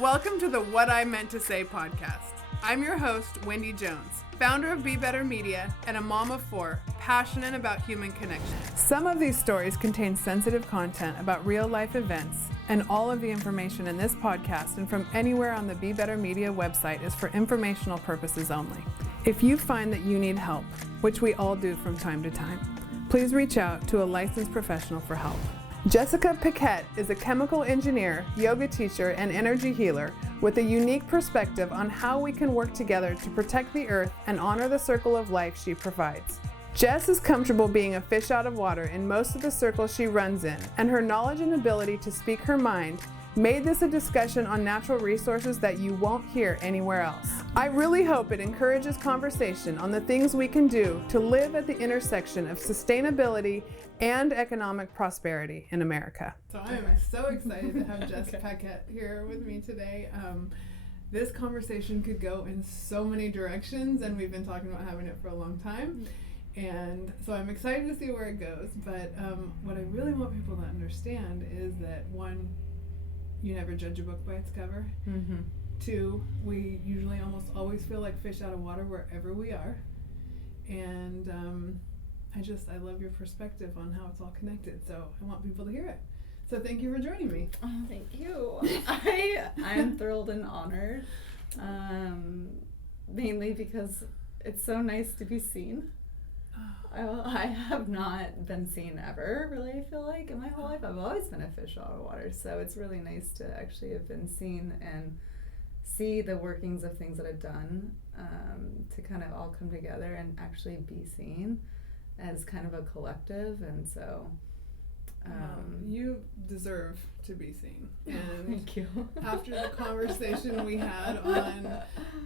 Welcome to the What I Meant to Say podcast. I'm your host, Wendy Jones, founder of Be Better Media and a mom of 4, passionate about human connection. Some of these stories contain sensitive content about real-life events, and all of the information in this podcast and from anywhere on the Be Better Media website is for informational purposes only. If you find that you need help, which we all do from time to time, please reach out to a licensed professional for help. Jessica Paquette is a chemical engineer, yoga teacher, and energy healer with a unique perspective on how we can work together to protect the earth and honor the circle of life she provides. Jess is comfortable being a fish out of water in most of the circles she runs in, and her knowledge and ability to speak her mind made this a discussion on natural resources that you won't hear anywhere else. I really hope it encourages conversation on the things we can do to live at the intersection of sustainability and economic prosperity in America. So I am so excited to have Jess Paquette here with me today. This conversation could go in so many directions, and we've been talking about having it for a long time. And so I'm excited to see where it goes. But what I really want people to understand is that, 1, you never judge a book by its cover. Mm-hmm. 2, we usually almost always feel like fish out of water wherever we are. And I love your perspective on how it's all connected. So I want people to hear it. So thank you for joining me. Oh, thank you. I'm thrilled and honored, mainly because it's so nice to be seen. I have not been seen ever, really, I feel like, in my whole life. I've always been a fish out of water, so it's really nice to actually have been seen and see the workings of things that I've done, to kind of all come together and actually be seen as kind of a collective. And so you deserve to be seen. And thank you. After the conversation we had on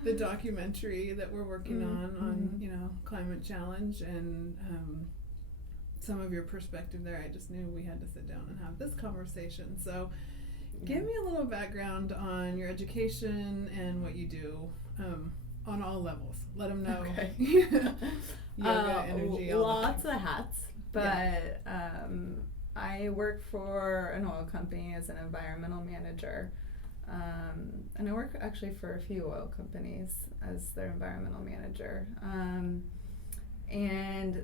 the documentary that we're working on climate challenge and some of your perspective there, I just knew we had to sit down and have this conversation. So give me a little background on your education and what you do on all levels. Let them know. Okay. Yoga, energy, all lots of hats, but I work for an oil company as an environmental manager, and I work actually for a few oil companies as their environmental manager. And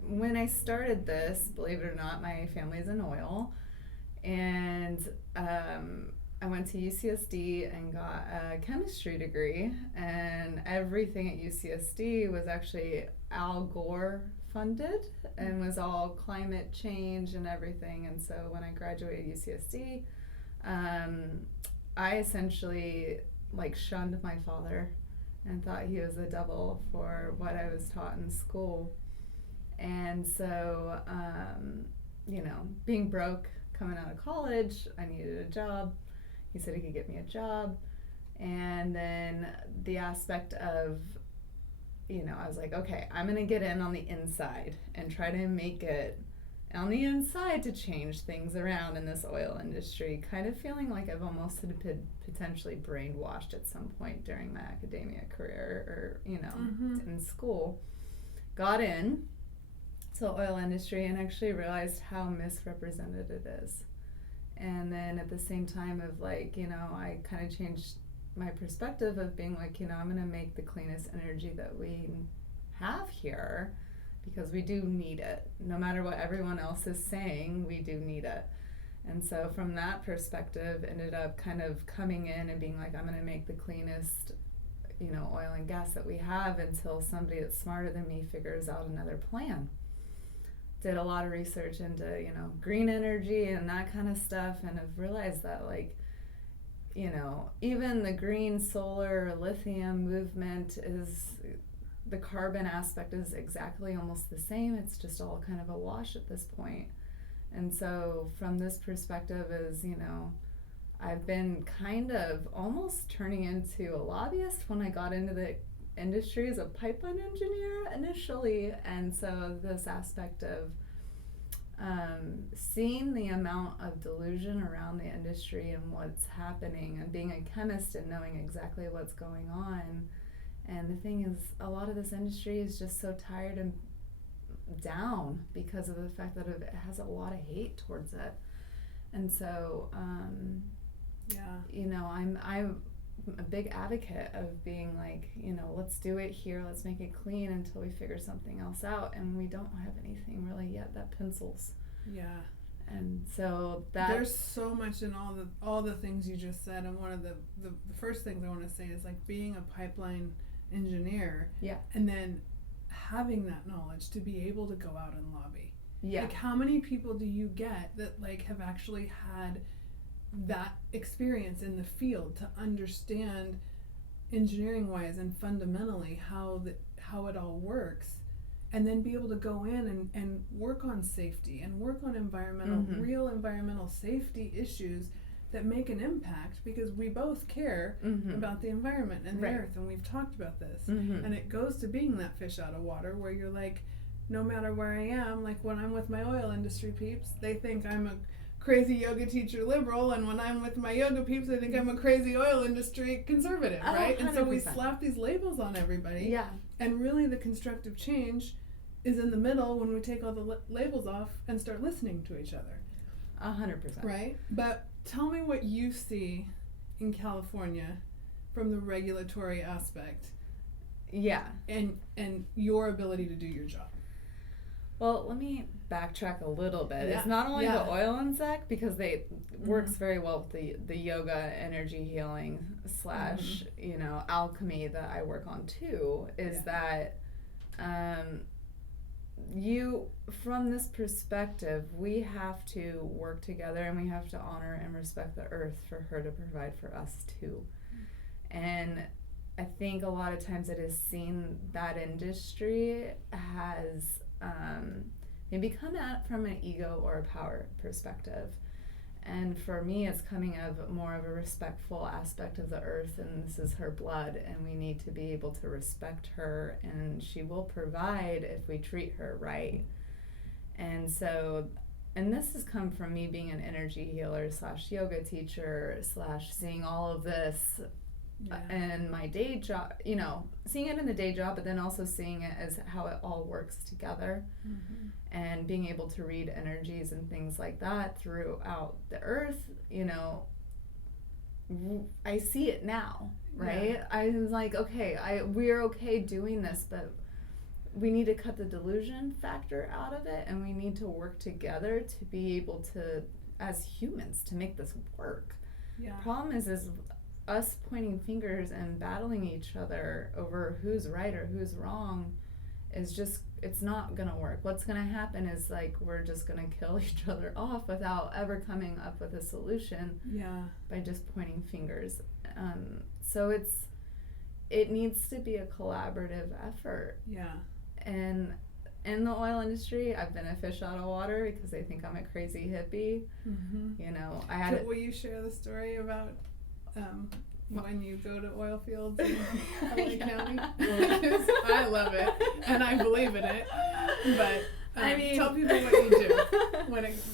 when I started this, believe it or not, my family's in oil, and I went to UCSD and got a chemistry degree, and everything at UCSD was actually Al Gore funded and was all climate change and everything. And so when I graduated UCSD, I essentially shunned my father and thought he was the devil for what I was taught in school. And so, being broke coming out of college, I needed a job. He said he could get me a job. And then the aspect of, I was like, okay, I'm going to get in on the inside and try to make it on the inside to change things around in this oil industry, kind of feeling like I've almost been potentially brainwashed at some point during my academia career or, in school. Got in to the oil industry and actually realized how misrepresented it is. And then at the same time of I kind of changed my perspective of being I'm going to make the cleanest energy that we have here because we do need it. No matter what everyone else is saying, we do need it. And so from that perspective, ended up kind of coming in and being I'm going to make the cleanest, oil and gas that we have until somebody that's smarter than me figures out another plan. Did a lot of research into, green energy and that kind of stuff, and I've realized that even the green solar lithium movement is, the carbon aspect is exactly almost the same. It's just all kind of a wash at this point. And so from this perspective is, I've been kind of almost turning into a lobbyist when I got into the industry as a pipeline engineer initially. And so this aspect of seeing the amount of delusion around the industry and what's happening, and being a chemist and knowing exactly what's going on. And the thing is, a lot of this industry is just so tired and down because of the fact that it has a lot of hate towards it. And so You know, I'm a big advocate of being like, you know, let's do it here, let's make it clean until we figure something else out, and we don't have anything really yet that pencils. Yeah. And so that there's so much in all the things you just said, and one of the first things I want to say is like being a pipeline engineer, and then having that knowledge to be able to go out and lobby. Like, how many people do you get that like have actually had that experience in the field to understand engineering wise and fundamentally how it all works, and then be able to go in and work on safety and work on real environmental safety issues that make an impact, because we both care about the environment and the earth, and we've talked about this. And it goes to being that fish out of water, where you're like, no matter where I am, like when I'm with my oil industry peeps, they think I'm a crazy yoga teacher liberal, and when I'm with my yoga peeps, I think I'm a crazy oil industry conservative, right? 100%. And so we slap these labels on everybody, and really the constructive change is in the middle when we take all the labels off and start listening to each other. 100%. Right? But tell me what you see in California from the regulatory aspect. And your ability to do your job. Well, let me backtrack a little bit. It's not only the oil insect, because they works very well with the yoga, energy healing / you know, alchemy that I work on too, is that from this perspective, we have to work together, and we have to honor and respect the earth for her to provide for us too. And I think a lot of times it is seen that industry has maybe come at from an ego or a power perspective. And for me, it's coming of more of a respectful aspect of the earth, and this is her blood, and we need to be able to respect her, and she will provide if we treat her right. And so, and this has come from me being an energy healer / yoga teacher / seeing all of this in my day job, you know, seeing it in the day job, but then also seeing it as how it all works together, and being able to read energies and things like that throughout the earth. You know, I see it now, right? I was like, okay, we're okay doing this, but we need to cut the delusion factor out of it, and we need to work together to be able to, as humans, to make this work. The problem is us pointing fingers and battling each other over who's right or who's wrong is just, it's not gonna work. What's gonna happen is like we're just gonna kill each other off without ever coming up with a solution by just pointing fingers. So it needs to be a collaborative effort. And in the oil industry, I've been a fish out of water because they think I'm a crazy hippie. You know, will you share the story about when you go to oil fields in LA County? I love it, and I believe in it, but I mean, tell people what you do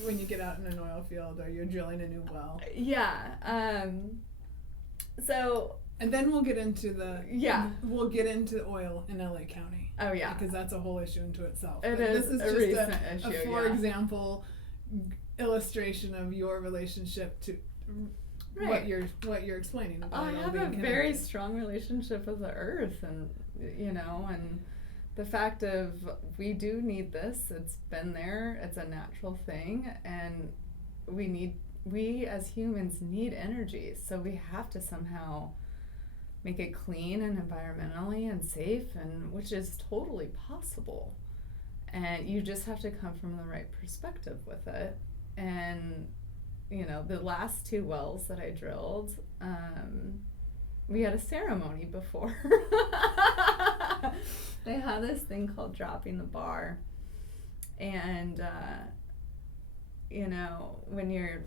when you get out in an oil field or you're drilling a new well. So, and then we'll get into we'll get into oil in LA County. Because that's a whole issue into itself. This is just recent issue, a for example illustration of your relationship to what you're explaining about. I have a very strong relationship with the earth, and you know, and the fact of we do need this. It's been there. It's a natural thing, and we as humans need energy, so we have to somehow make it clean and environmentally and safe, and which is totally possible. And you just have to come from the right perspective with it. And you know, the last 2 wells that I drilled, we had a ceremony before. They have this thing called dropping the bar. And, you know, when you're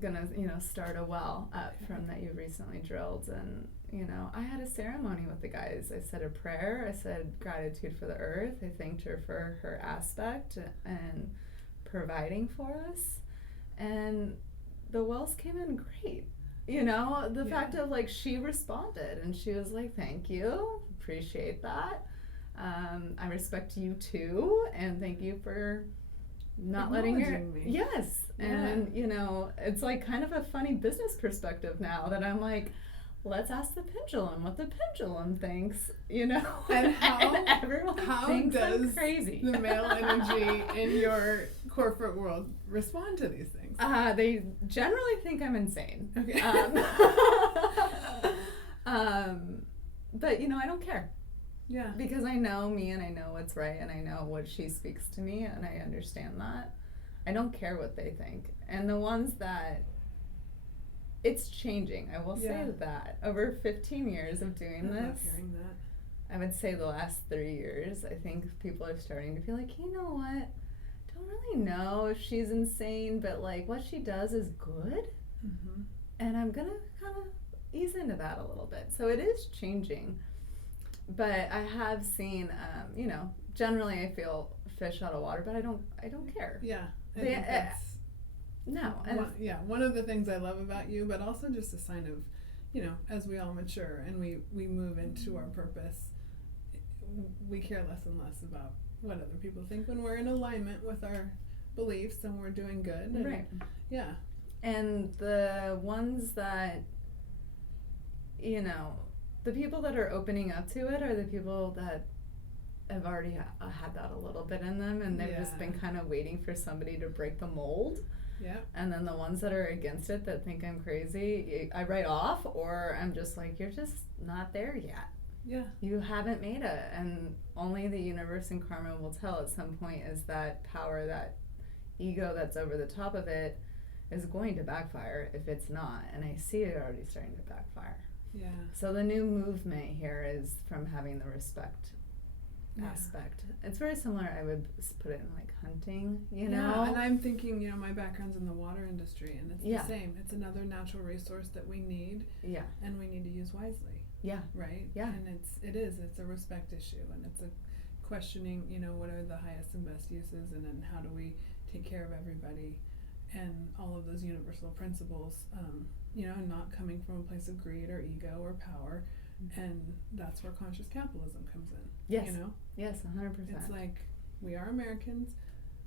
gonna, you know, start a well up from that you recently drilled, and, you know, I had a ceremony with the guys. I said a prayer. I said gratitude for the earth. I thanked her for her aspect and providing for us. And the wells came in great. You know, the fact of like she responded and she was like, thank you, appreciate that. I respect you too, and thank you for not letting your Acknowledging me. yes. And you know, it's like kind of a funny business perspective now that I'm like, let's ask the pendulum what the pendulum thinks, you know. And how everyone thinks I'm does crazy. the male energy in your corporate world respond to these things? They generally think I'm insane. Okay. But you know, I don't care. Yeah. Because I know me and I know what's right and I know what she speaks to me and I understand that. I don't care what they think. And the ones that it's changing, I will say that. Over 15 years of doing I love this, hearing that. I would say the last 3 years, I think people are starting to be like, you know what? Don't really know if she's insane, but like what she does is good. Mm-hmm. And I'm gonna kind of ease into that a little bit. So it is changing. But I have seen, you know, generally I feel fish out of water, but I don't care. Yeah, I think that's no. one of the things I love about you, but also just a sign of, you know, as we all mature and we move into our purpose, we care less and less about what other people think when we're in alignment with our beliefs and we're doing good. And, right. Yeah. And the ones that, you know, the people that are opening up to it are the people that have already had that a little bit in them and they've just been kind of waiting for somebody to break the mold. Yeah. And then the ones that are against it that think I'm crazy, I write off or I'm just like, you're just not there yet. Yeah. You haven't made it. And only the universe and karma will tell at some point is that power, that ego that's over the top of it is going to backfire if it's not. And I see it already starting to backfire. Yeah. So the new movement here is from having the respect aspect. It's very similar, I would put it in like hunting, you know? And I'm thinking, you know, my background's in the water industry and it's the same. It's another natural resource that we need. Yeah. And we need to use wisely. Yeah. Right? Yeah. And it's a respect issue and it's a questioning, you know, what are the highest and best uses and then how do we take care of everybody and all of those universal principles, you know, not coming from a place of greed or ego or power. Mm-hmm. And that's where conscious capitalism comes in. Yes. You know? Yes, 100%. It's like, we are Americans.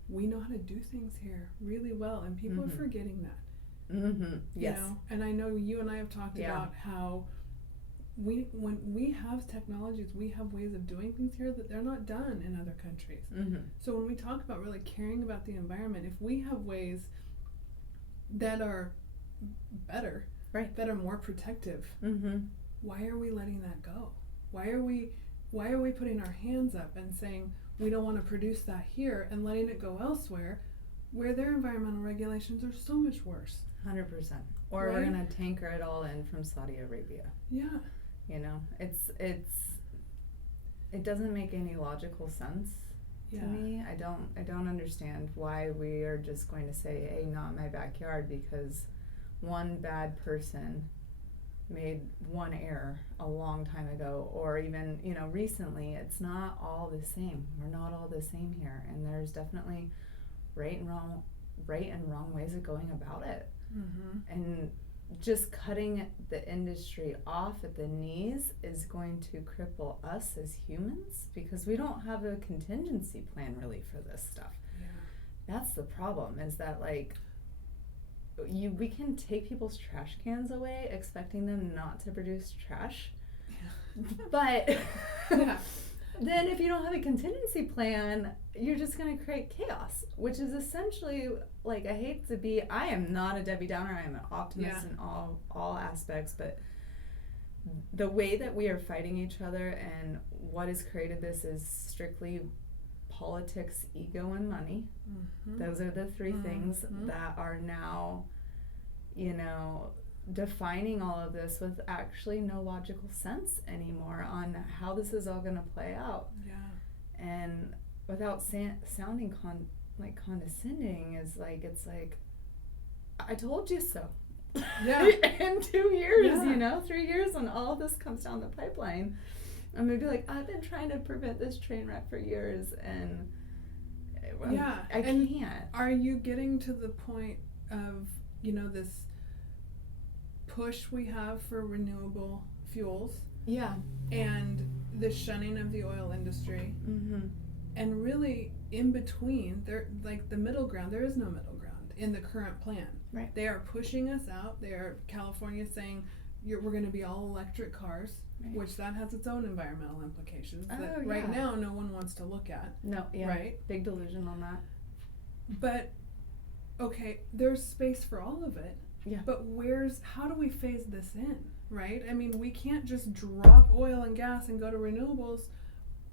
We know how to do things here really well, and people are forgetting that. Mm-hmm. Yes. You know? And I know you and I have talked about how when we have technologies, we have ways of doing things here that they're not done in other countries. Mm-hmm. So when we talk about really caring about the environment, if we have ways that are better, right, that are more protective, why are we letting that go? Why are we putting our hands up and saying we don't want to produce that here and letting it go elsewhere where their environmental regulations are so much worse? 100%. Or we're going to tanker it all in from Saudi Arabia. Yeah. You know, it doesn't make any logical sense to me. I don't understand why we are just going to say, hey, not my backyard, because one bad person made one error a long time ago, or even, you know, recently. It's not all the same. We're not all the same here, and there's definitely right and wrong ways of going about it. Mm-hmm. And just cutting the industry off at the knees is going to cripple us as humans, because we don't have a contingency plan really for this stuff. Yeah. That's the problem, is that like we can take people's trash cans away expecting them not to produce trash. Yeah. But then if you don't have a contingency plan, you're just going to create chaos, which is essentially, like, I am not a Debbie Downer, I am an optimist in all aspects, but the way that we are fighting each other and what has created this is strictly politics, ego, and money. Mm-hmm. Those are the three things that are now, you know, defining all of this with actually no logical sense anymore on how this is all going to play out. Yeah. And without sounding condescending, it's like, I told you so. Yeah. In 2 years, you know, 3 years, when all of this comes down the pipeline, I'm going to be like, I've been trying to prevent this train wreck for years, and I can't. Are you getting to the point of, you know, this push we have for renewable fuels? Yeah. And the shunning of the oil industry. Mm-hmm. And really, in between, there, like the middle ground, there is no middle ground in the current plan. Right. They are pushing us out. California saying we're going to be all electric cars, Right. which that has its own environmental implications that Oh, right yeah. now no one wants to look at. No, yeah. Right? Big delusion on that. But, okay, there's space for all of it. Yeah. But how do we phase this in, right? I mean, we can't just drop oil and gas and go to renewables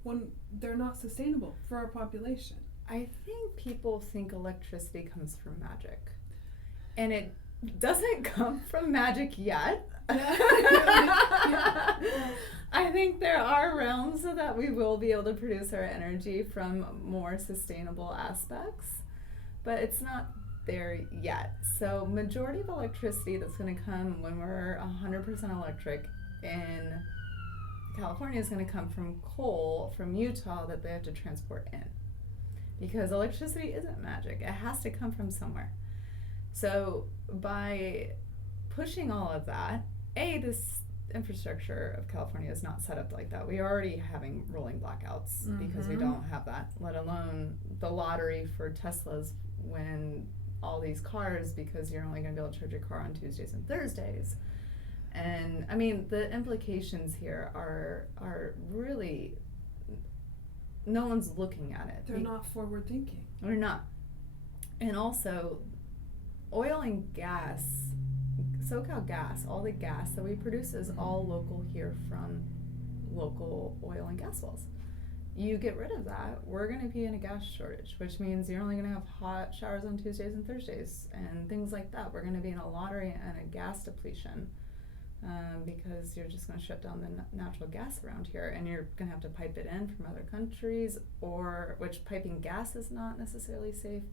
when they're not sustainable for our population. I think people think electricity comes from magic. And it doesn't come from magic yet. I think there are realms so that we will be able to produce our energy from more sustainable aspects, but it's not there yet. So majority of electricity that's going to come when we're 100% electric in California is going to come from coal from Utah that they have to transport in, because electricity isn't magic. It has to come from somewhere. So by pushing all of that, this infrastructure of California is not set up like that. We are already having rolling blackouts because we don't have that, let alone the lottery for Teslas when all these cars, because you're only going to be able to charge your car on Tuesdays and Thursdays. And I mean, the implications here are really, no one's looking at it. They're not forward thinking. We're not. And also, oil and gas, SoCal gas, all the gas that we produce is all local here from local oil and gas wells. You get rid of that, we're going to be in a gas shortage, which means you're only going to have hot showers on Tuesdays and Thursdays and things like that. We're going to be in a lottery and a gas depletion because you're just going to shut down the natural gas around here, and you're going to have to pipe it in from other countries, which piping gas is not necessarily safe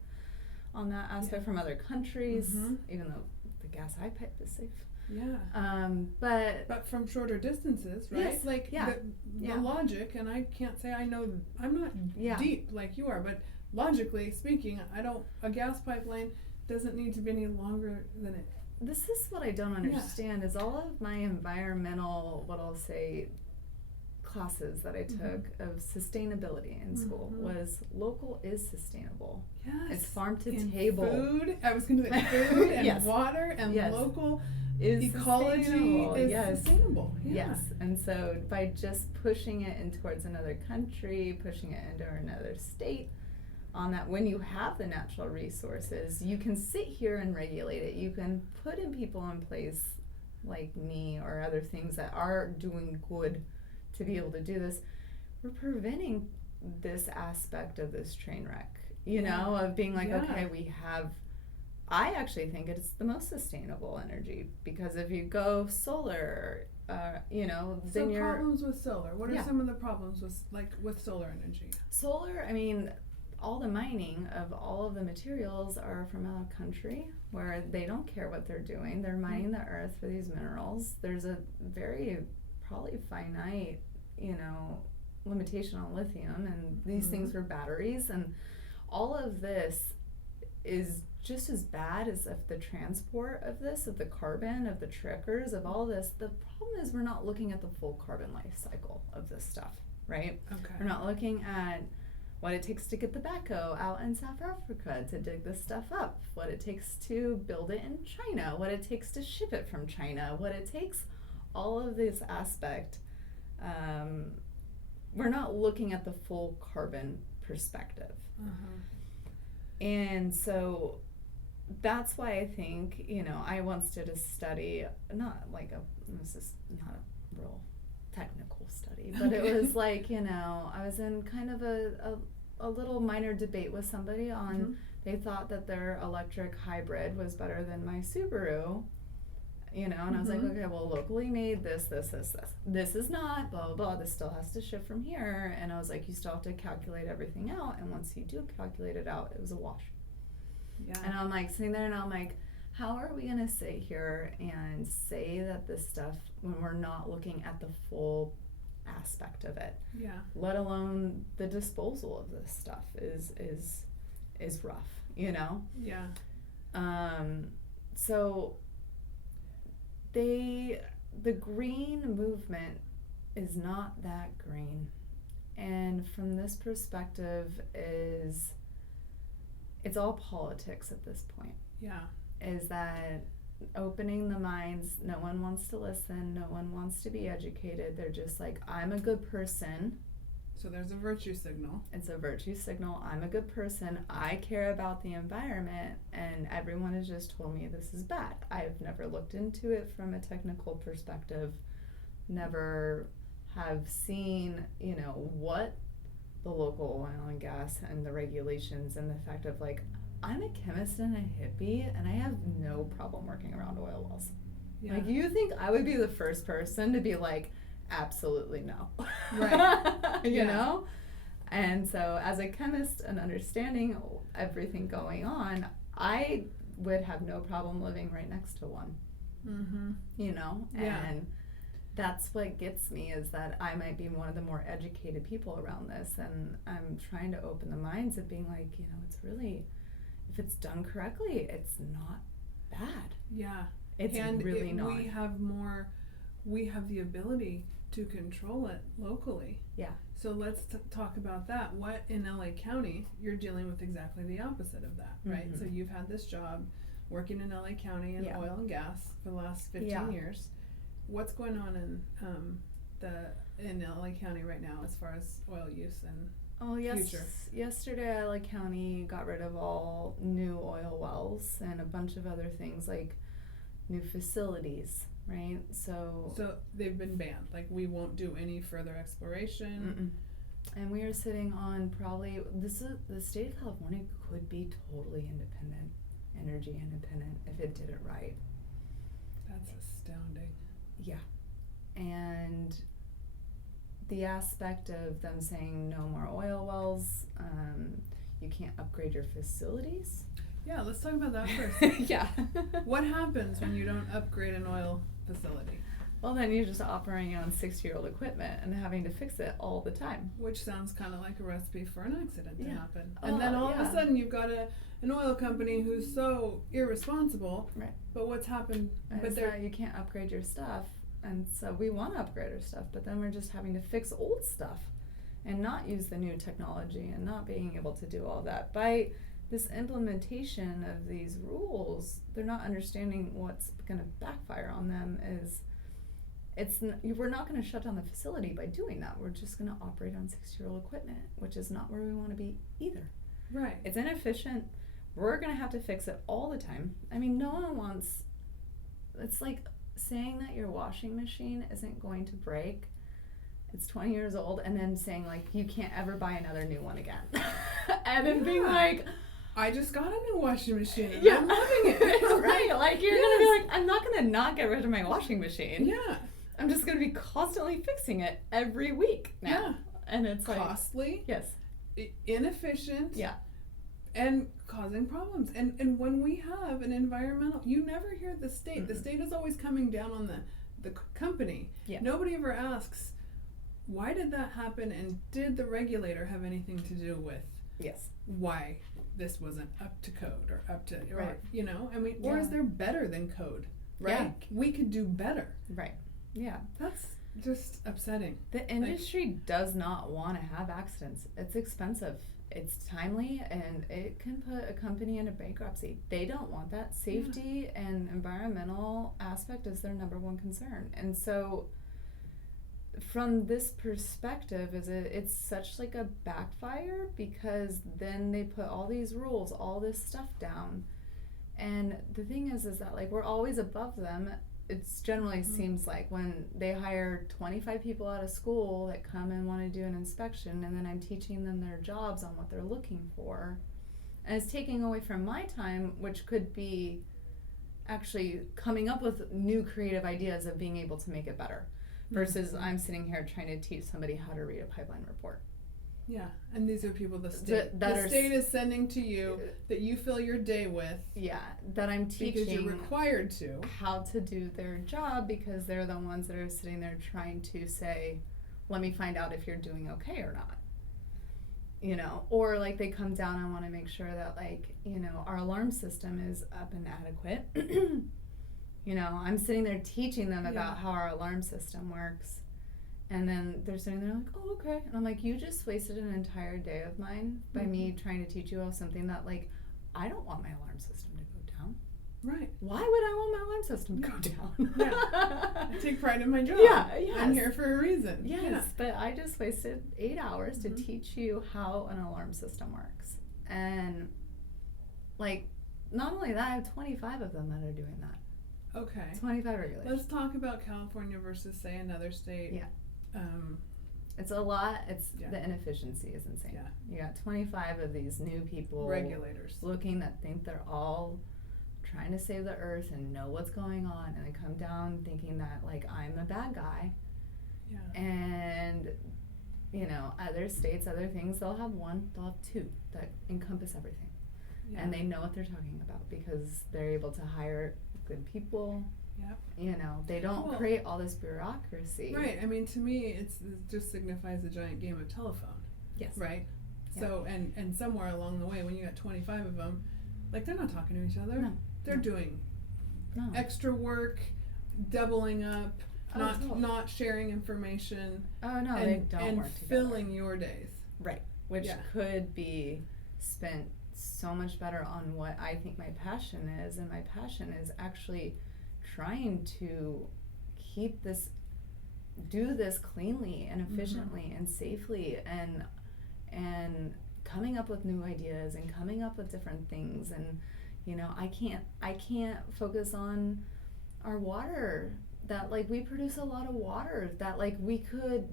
on that aspect from other countries, even though the gas I pipe is safe. Yeah. But from shorter distances, right? Yes, like the logic, and I can't say I'm not deep like you are, but logically speaking, a gas pipeline doesn't need to be any longer than it. This is what I don't understand is all of my environmental, what I'll say, classes that I took of sustainability in school was local is sustainable. Yes. It's farm to table. Food. I was going to say food and water and local is ecology is sustainable. Yeah. Yes. And so by just pushing it in towards another country, pushing it into another state, on that, when you have the natural resources, you can sit here and regulate it. You can put in people in place like me or other things that are doing good to be able to do this. We're preventing this aspect of this train wreck, of being like, okay, I actually think it's the most sustainable energy, because if you go solar, then you're... problems with solar. What are some of the problems with solar energy? Solar, I mean, all the mining of all of the materials are from out of country where they don't care what they're doing. They're mining the earth for these minerals. There's a very probably finite, limitation on lithium and these things for batteries, and all of this is just as bad as if the transport of the carbon, of the triggers, of all this. The problem is we're not looking at the full carbon life cycle of this stuff, right? Okay. We're not looking at what it takes to get the backhoe out in South Africa to dig this stuff up, what it takes to build it in China, what it takes to ship it from China, what it takes, all of this aspect. We're not looking at the full carbon perspective. And so that's why I think, I once did a study, this is not a real technical study, but it was like, I was in kind of a little minor debate with somebody on, they thought that their electric hybrid was better than my Subaru, and I was like, okay, well, locally made this is not, blah, blah, blah, this still has to ship from here, and I was like, you still have to calculate everything out, and once you do calculate it out, it was a wash. Yeah. And I'm like, sitting there, and I'm like, how are we going to sit here and say that this stuff, when we're not looking at the full aspect of it, let alone the disposal of this stuff is rough, so the green movement is not that green. And from this perspective is, it's all politics at this point. Yeah. Is that opening the minds, no one wants to listen, no one wants to be educated. They're just like, I'm a good person. So there's a virtue signal. It's a virtue signal. I'm a good person. I care about the environment, and everyone has just told me this is bad. I've never looked into it from a technical perspective, never have seen, you know, what the local oil and gas and the regulations and the fact of like, I'm a chemist and a hippie, and I have no problem working around oil wells. Yeah. Like, you think I would be the first person to be like, absolutely no. Right. You know? And so as a chemist and understanding everything going on, I would have no problem living right next to one. Mm-hmm. You know? Yeah. And that's what gets me, is that I might be one of the more educated people around this, and I'm trying to open the minds of being like, you know, it's really, if it's done correctly, it's not bad. Yeah. It's really not. We have the ability to control it locally. Yeah. So let's talk about that. What in LA County, you're dealing with exactly the opposite of that, right? Mm-hmm. So you've had this job working in LA County in oil and gas for the last 15 years. What's going on in LA County right now as far as oil use and future? Yesterday LA County got rid of all new oil wells and a bunch of other things like new facilities, right? So they've been banned. Like, we won't do any further exploration. And we are sitting on probably, the state of California could be totally independent, energy independent, if it did it right. That's astounding. Yeah. And the aspect of them saying no more oil wells, you can't upgrade your facilities. Yeah, let's talk about that first. Yeah. What happens when you don't upgrade an oil facility? Well, then you're just operating on 6-year-old equipment and having to fix it all the time. Which sounds kind of like a recipe for an accident to happen. Oh, And then all of a sudden you've got an oil company who's so irresponsible. Right. But what's happened? But you can't upgrade your stuff. And so we want to upgrade our stuff, but then we're just having to fix old stuff and not use the new technology and not being able to do all that. By this implementation of these rules, they're not understanding what's going to backfire on them. We're not going to shut down the facility by doing that. We're just going to operate on 6-year-old equipment, which is not where we want to be either. Right. It's inefficient. We're going to have to fix it all the time. I mean, no one wants, it's like saying that your washing machine isn't going to break. It's 20 years old, and then saying like, you can't ever buy another new one again. And then being like, I just got a new washing machine and yeah. I'm loving it. Right, like you're gonna be like, I'm not gonna not get rid of my washing machine. Yeah. I'm just gonna be constantly fixing it every week now. Yeah. And it's costly. Yes. Inefficient. Yeah. And causing problems. And when we have an environmental, you never hear the state. Mm-hmm. The state is always coming down on the company. Yeah. Nobody ever asks, why did that happen, and did the regulator have anything to do with why this wasn't up to code or up to, or, you know, I mean, or is there better than code, right? Yeah. We could do better. Right. Yeah. That's just upsetting. The industry does not want to have accidents. It's expensive. It's timely, and it can put a company into bankruptcy. They don't want that. Safety and environmental aspect is their number one concern. And so from this perspective, it's such like a backfire, because then they put all these rules, all this stuff down. And the thing is that like we're always above them. It's generally seems like when they hire 25 people out of school that come and want to do an inspection, and then I'm teaching them their jobs on what they're looking for. And it's taking away from my time, which could be actually coming up with new creative ideas of being able to make it better. Versus I'm sitting here trying to teach somebody how to read a pipeline report. Yeah, and these are people the state is sending to you that you fill your day with. Yeah, that I'm teaching because you're required to. How to do their job, because they're the ones that are sitting there trying to say, let me find out if you're doing okay or not. You know, or like they come down and want to make sure that like, you know, our alarm system is up and adequate. You know, I'm sitting there teaching them about how our alarm system works. And then they're sitting there like, oh, okay. And I'm like, you just wasted an entire day of mine by me trying to teach you something that, like, I don't want my alarm system to go down. Right. Why would I want my alarm system to go down? Yeah. I take pride in my job. Yeah, yes. I'm here for a reason. Yes, yeah. But I just wasted 8 hours to teach you how an alarm system works. And, like, not only that, I have 25 of them that are doing that. Okay. 25 regulators. Let's talk about California versus, say, another state. Yeah. It's a lot. The inefficiency is insane. Yeah. You got 25 of these new people. Regulators. Looking that think they're all trying to save the earth and know what's going on, and they come down thinking that, like, I'm the bad guy. Yeah. And, you know, other states, other things, they'll have one, they'll have two that encompass everything. Yeah. And they know what they're talking about because they're able to hire good people. Yep. You know, they don't create all this bureaucracy. Right. I mean, to me, it just signifies a giant game of telephone. Yes. Right? Yeah. So, and somewhere along the way, when you got 25 of them, like, they're not talking to each other. No. They're doing extra work, doubling up, not sharing information. Oh, no, and, they don't work together. And filling your days. Right. Which could be spent so much better on what I think my passion is. And my passion is actually trying to do this cleanly and efficiently and safely and coming up with new ideas and coming up with different things. And, you know, I can't focus on our water, that, like, we produce a lot of water that, like, we could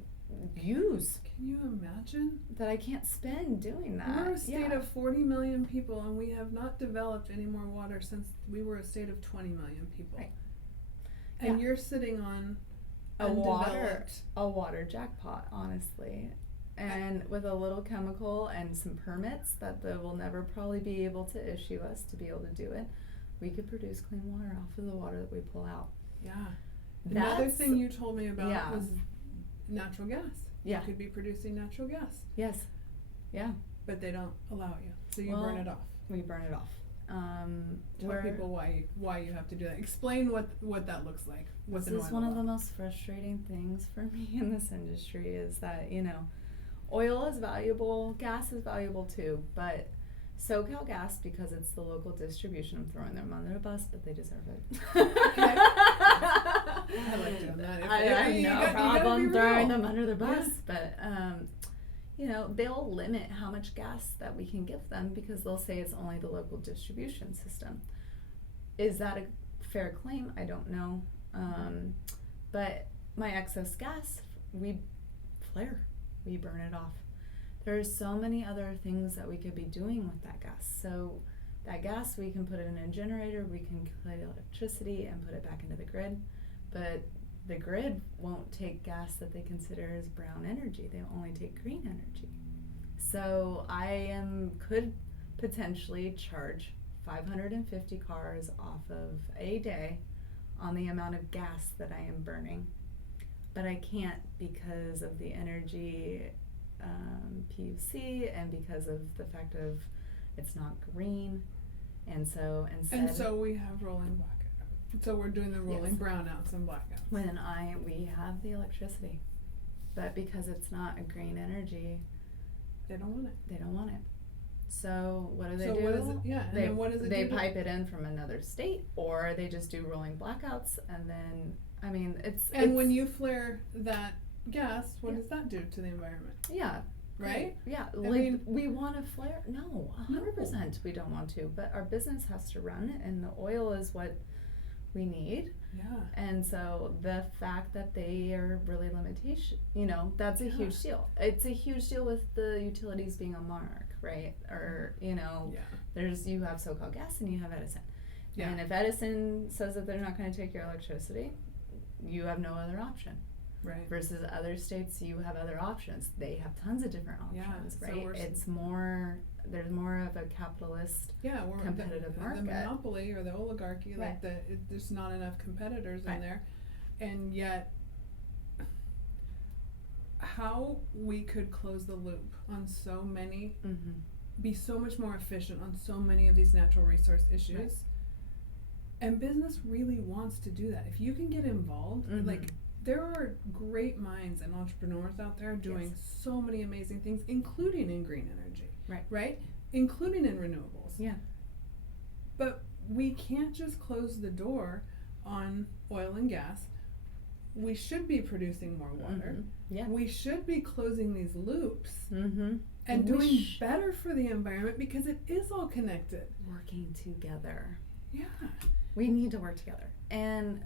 use. Can you imagine? That I can't spend doing that. We're a state of 40 million people, and we have not developed any more water since we were a state of 20 million people. Right. And you're sitting on a water jackpot, honestly. And with a little chemical and some permits that they will never probably be able to issue us to be able to do it, we could produce clean water off of the water that we pull out. Yeah. Another thing you told me about was natural gas. Yeah. You could be producing natural gas. Yes. Yeah. But they don't allow you. So you burn it off. We burn it off. Tell people why you have to do that. Explain what that looks like. This is one of the most frustrating things for me in this industry is that, you know, oil is valuable, gas is valuable too, but SoCal Gas, because it's the local distribution, I'm throwing them under a bus, but they deserve it. Okay. I like doing that. I have no problem throwing them under the bus, but you know, they'll limit how much gas that we can give them because they'll say it's only the local distribution system. Is that a fair claim? I don't know. But my excess gas, we flare. We burn it off. There's so many other things that we could be doing with that gas. So that gas, we can put it in a generator, we can collect electricity and put it back into the grid. But the grid won't take gas that they consider as brown energy. They only take green energy. So could potentially charge 550 cars off of a day on the amount of gas that I am burning. But I can't because of the energy PUC and because of the fact of it's not green. And so we have rolling blackouts. So we're doing the rolling brownouts and blackouts. We have the electricity. But because it's not a green energy, they don't want it. So what do they do? What is it? Yeah, and then what does it do? They pipe it in from another state, or they just do rolling blackouts, and then when you flare that gas, what does that do to the environment? Yeah. Right? Yeah. We want to flare? No, 100% we don't want to, but our business has to run, and the oil is what we need. Yeah. And so the fact that they are really limitation, you know, that's a huge deal. It's a huge deal with the utilities being a monarch, right? Or, you know, you have SoCal Gas and you have Edison. Yeah. And if Edison says that they're not going to take your electricity, you have no other option. Right. Versus other states, you have other options. They have tons of different options, right? So there's more of a capitalist competitive market. The monopoly or the oligarchy, there's not enough competitors in there. And yet, how we could close the loop on so many, be so much more efficient on so many of these natural resource issues. Right. And business really wants to do that. If you can get involved, like there are great minds and entrepreneurs out there doing so many amazing things, including in green energy, right? Including in renewables. Yeah. But we can't just close the door on oil and gas. We should be producing more water. Mm-hmm. Yeah. We should be closing these loops mm-hmm. and doing better for the environment because it is all connected. Working together. Yeah. We need to work together. And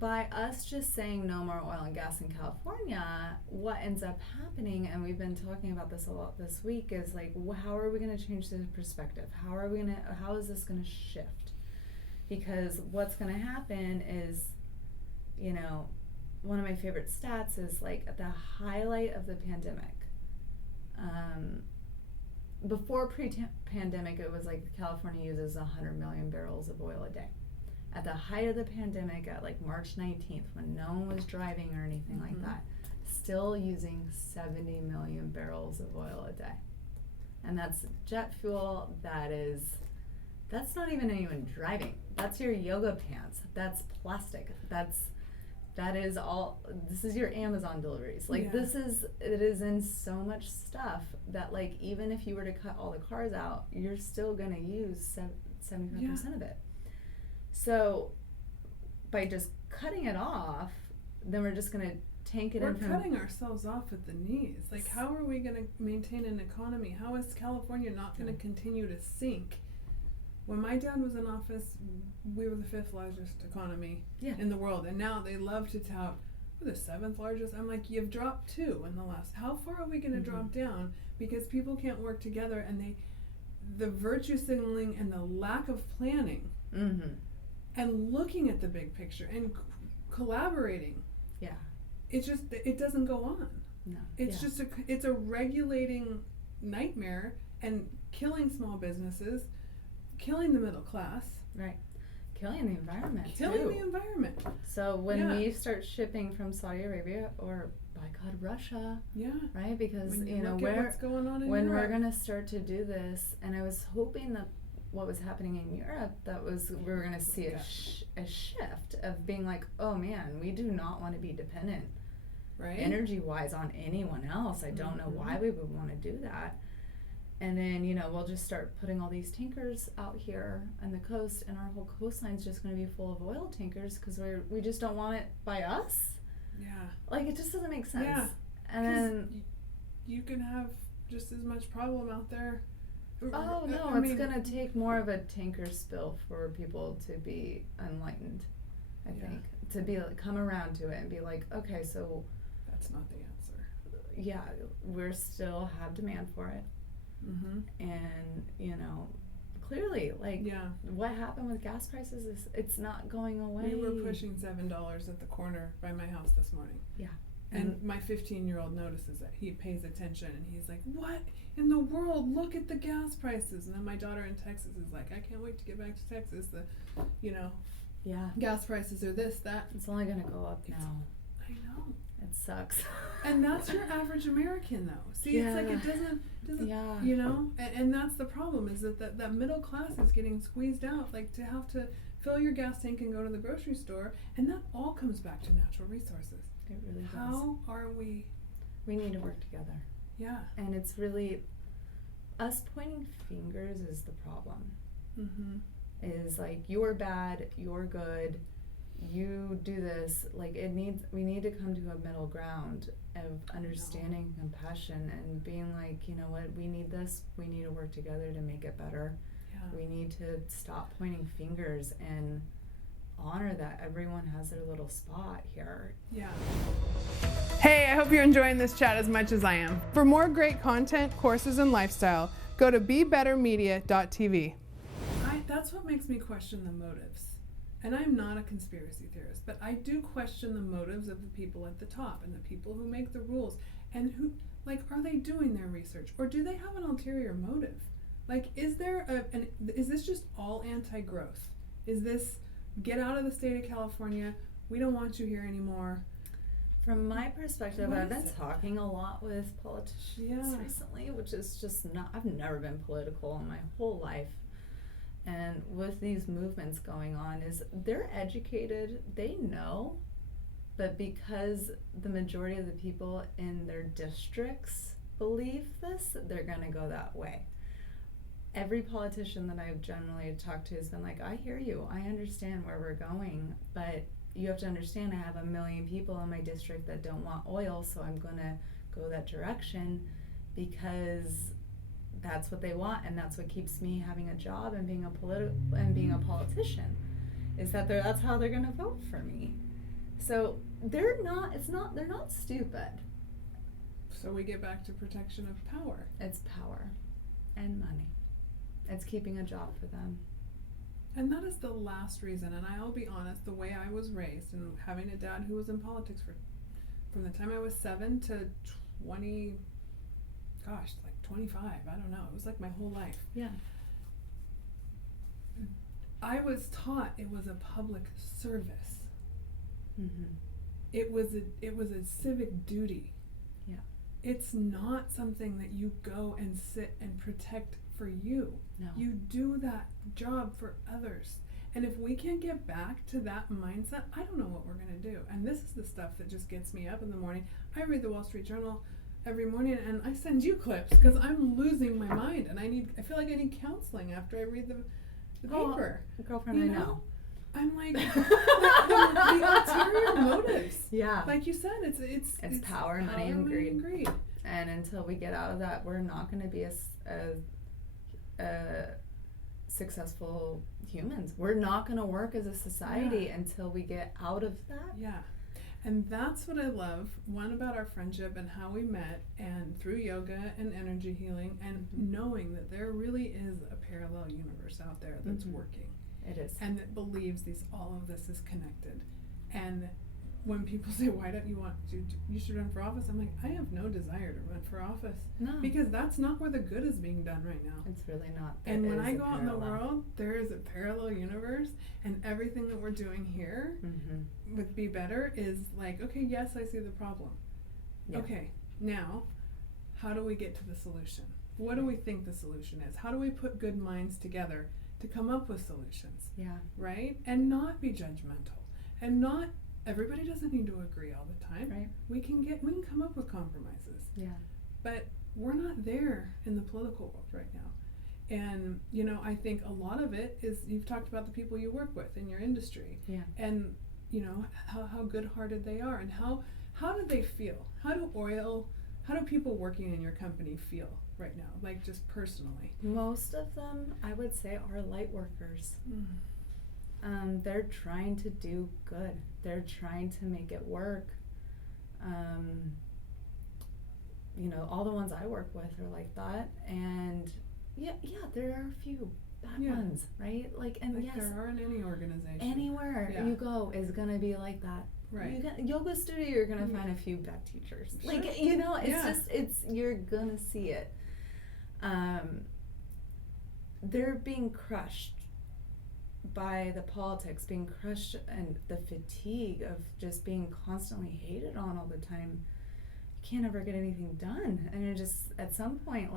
by us just saying no more oil and gas in California, what ends up happening, and we've been talking about this a lot this week, is like, how are we going to change the perspective? How is this going to shift? Because what's going to happen is, you know, one of my favorite stats is like at the highlight of the pandemic. Before pre-pandemic, it was like California uses 100 million barrels of oil a day. At the height of the pandemic, at like March 19th, when no one was driving or anything like that, still using 70 million barrels of oil a day. And that's jet fuel, that's not even anyone driving. That's your yoga pants. That's plastic. That is all, this is your Amazon deliveries. Like it is in so much stuff that like even if you were to cut all the cars out, you're still gonna use 75% of it. So by just cutting it off, then we're just going to tank it in. We're cutting ourselves off at the knees. Like, how are we going to maintain an economy? How is California not going to continue to sink? When my dad was in office, we were the 5th largest economy in the world. And now they love to tout, we're the 7th largest. I'm like, you've dropped 2 in the last. How far are we going to drop down? Because people can't work together, and the virtue signaling and the lack of planning. Mm-hmm. And looking at the big picture and collaborating. Yeah. It doesn't go on. No. It's just it's a regulating nightmare and killing small businesses, killing the middle class. Right. Killing the environment. Killing the environment. So when we start shipping from Saudi Arabia or by God, Russia. Yeah. Right? Because when you know what's going on in when Europe. we're gonna start to do this, and I was hoping that what was happening in Europe, we were going to see a shift of being like, oh man, we do not want to be dependent energy-wise on anyone else. I don't know why we would want to do that. And then, you know, we'll just start putting all these tankers out here on the coast, and our whole coastline's just going to be full of oil tankers because we just don't want it by us. Yeah. Like, it just doesn't make sense. Yeah. And then you can have just as much problem out there. Oh no, it's gonna take more of a tanker spill for people to be enlightened, I think. To be come around to it and be like, okay, so that's not the answer. Yeah, we're still have demand for it. Mm-hmm. And, you know, clearly, like what happened with gas prices is it's not going away. We were pushing $7 at the corner by my house this morning. Yeah. And my 15-year-old notices it. He pays attention, and he's like, what in the world? Look at the gas prices. And then my daughter in Texas is like, I can't wait to get back to Texas. Gas prices are this, that. It's only going to go up now. I know. It sucks. And that's your average American, though. See, it's like it doesn't you know? And that's the problem, is that middle class is getting squeezed out, like to have to fill your gas tank and go to the grocery store. And that all comes back to natural resources. It really does. How are we? We need to work together. Yeah. And it's really us pointing fingers is the problem. Mm-hmm. Is like, you're bad, you're good, you do this. Like we need to come to a middle ground of understanding, compassion, and being like, you know what, we need this. We need to work together to make it better. Yeah. We need to stop pointing fingers and honor that everyone has their little spot here. Yeah. Hey, I hope you're enjoying this chat as much as I am. For more great content, courses, and lifestyle, go to BeBetterMedia.tv. That's what makes me question the motives. And I'm not a conspiracy theorist, but I do question the motives of the people at the top and the people who make the rules, and who, like, are they doing their research, or do they have an ulterior motive? Like, is this just all anti-growth? Is this get out of the state of California, we don't want you here anymore? From my perspective, I've been talking a lot with politicians recently, which is just not, I've never been political in my whole life. And with these movements going on, is they're educated, they know But because the majority of the people in their districts believe this, they're going to go that way. Every politician that I've generally talked to has been like, I hear you, I understand where we're going, but you have to understand I have 1 million people in my district that don't want oil, so I'm going to go that direction because that's what they want, and that's what keeps me having a job and being a politician, is that that's how they're going to vote for me. So they're not stupid. So we get back to protection of power. It's power and money. It's keeping a job for them. And that is the last reason, and I'll be honest, the way I was raised and having a dad who was in politics from the time I was 7 to 20, gosh, like 25, I don't know, it was like my whole life. Yeah. I was taught it was a public service. Mm-hmm. It was a civic duty. Yeah. It's not something that you go and sit and protect for you. No. You do that job for others. And if we can't get back to that mindset, I don't know what we're going to do. And this is the stuff that just gets me up in the morning. I read the Wall Street Journal every morning, and I send you clips because I'm losing my mind, and I feel like I need counseling after I read the paper. Girlfriend, I know. I'm like, the ulterior motives. Yeah. Like you said, it's power, money, and greed. And until we get out of that, we're not going to be successful humans. We're not going to work as a society until we get out of that. Yeah. And that's what I love, one, about our friendship and how we met, and through yoga and energy healing, and knowing that there really is a parallel universe out there that's working. It is. And that believes all of this is connected. And when people say, why don't you want to, you should run for office, I'm like, I have no desire to run for office. No. Because that's not where the good is being done right now. It's really not. And when I go out in the world, there is a parallel universe, and everything that we're doing here with Be Better is like, okay, yes, I see the problem. Yeah. Okay, now, how do we get to the solution? What do we think the solution is? How do we put good minds together to come up with solutions? Yeah. Right? And not be judgmental. And not, everybody doesn't need to agree all the time. Right. We can come up with compromises. Yeah. But we're not there in the political world right now. And, I think a lot of it is, you've talked about the people you work with in your industry. Yeah. And, how good-hearted they are, and how do they feel? How do people working in your company feel right now, like just personally? Most of them, I would say, are light workers. They're trying to do good. They're trying to make it work. All the ones I work with are like that. And yeah, there are a few bad ones, right? Yes, there are in any organization. Anywhere you go is gonna be like that. Right. Yoga studio, you're gonna find a few bad teachers. Sure. It's you're gonna see it. They're being crushed by the politics, being crushed, and the fatigue of just being constantly hated on all the time. You can't ever get anything done, and you're just, at some point,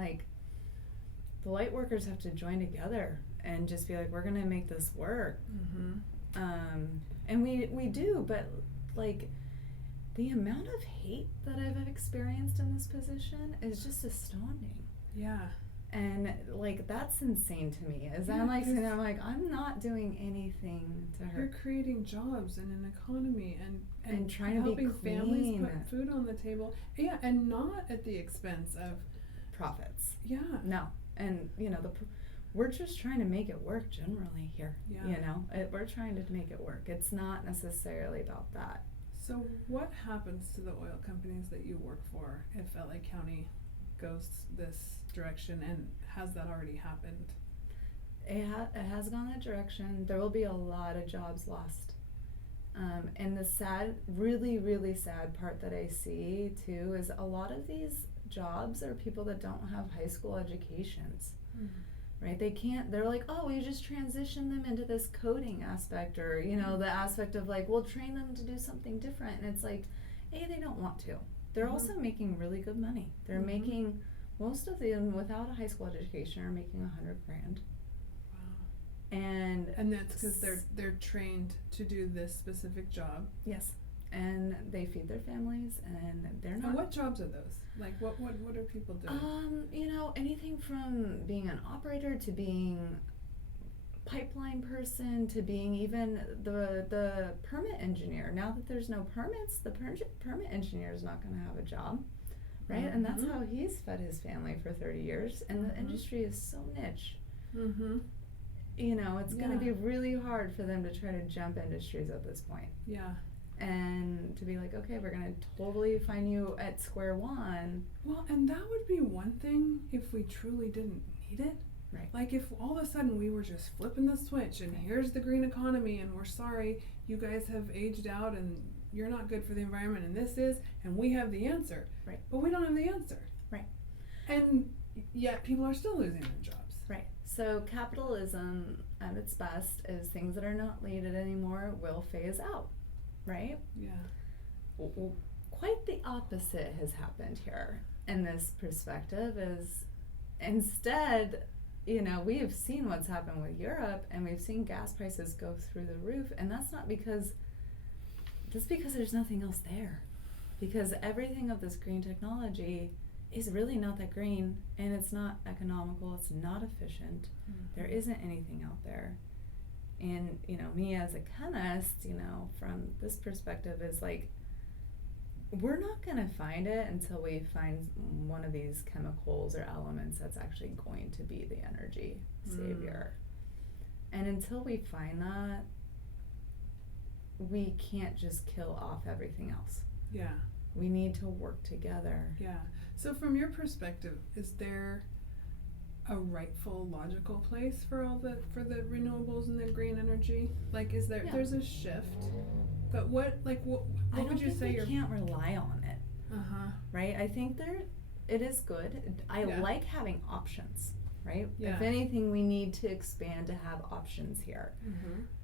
the light workers have to join together and just be like, we're gonna make this work. And we do, but the amount of hate that I've experienced in this position is just astounding. Yeah. And that's insane to me. I'm sitting there, I'm not doing anything to hurt. You're creating jobs and an economy and trying to helping be clean. families put food on the table. Yeah, and not at the expense of profits. Yeah. No. And we're just trying to make it work generally here. Yeah. We're trying to make it work. It's not necessarily about that. So what happens to the oil companies that you work for if LA County goes this direction, and has that already happened? It has gone that direction. There will be a lot of jobs lost. And the sad, really, really sad part that I see too is a lot of these jobs are people that don't have high school educations. Right? They're like, oh, we just transition them into this coding aspect, or, the aspect of we'll train them to do something different. And it's A, they don't want to. They're also making really good money. They're making, most of them without a high school education are making $100,000. Wow. And that's because they're trained to do this specific job. Yes. and they feed their families, and they're not. And what jobs are those? Like, what are people doing? You know, anything from being an operator to being pipeline person to being even the permit engineer. Now that there's no permits, the permit engineer is not going to have a job, right? And that's how he's fed his family for 30 years. And the industry is so niche. You know, it's going to be really hard for them to try to jump industries at this point. Yeah. And to be like, okay, we're going to totally find you at square one. Well, and that would be one thing if we truly didn't need it. Right. Like if all of a sudden we were just flipping the switch and here's the green economy and we're sorry you guys have aged out and you're not good for the environment and this is, and we have the answer. Right. But we don't have the answer. Right. And yet people are still losing their jobs. Right. So capitalism at its best is things that are not needed anymore will phase out. Right? Yeah. Well, quite the opposite has happened here. And this perspective is instead, you know, we have seen what's happened with Europe, and we've seen gas prices go through the roof, and that's not because there's nothing else there. Because everything of this green technology is really not that green, and it's not economical, it's not efficient. There isn't anything out there. And, you know, me as a chemist, you know, from this perspective is like, we're not going to find it until we find one of these chemicals or elements that's actually going to be the energy savior. And until we find that, we can't just kill off everything else. Yeah. We need to work together. Yeah. So from your perspective, is there a rightful, logical place for the renewables and the green energy? Like, is there? Yeah. There's a shift, but what would you say? I can't rely on it. Right. I think it is good. I like having options. Right. Yeah. If anything, we need to expand to have options here.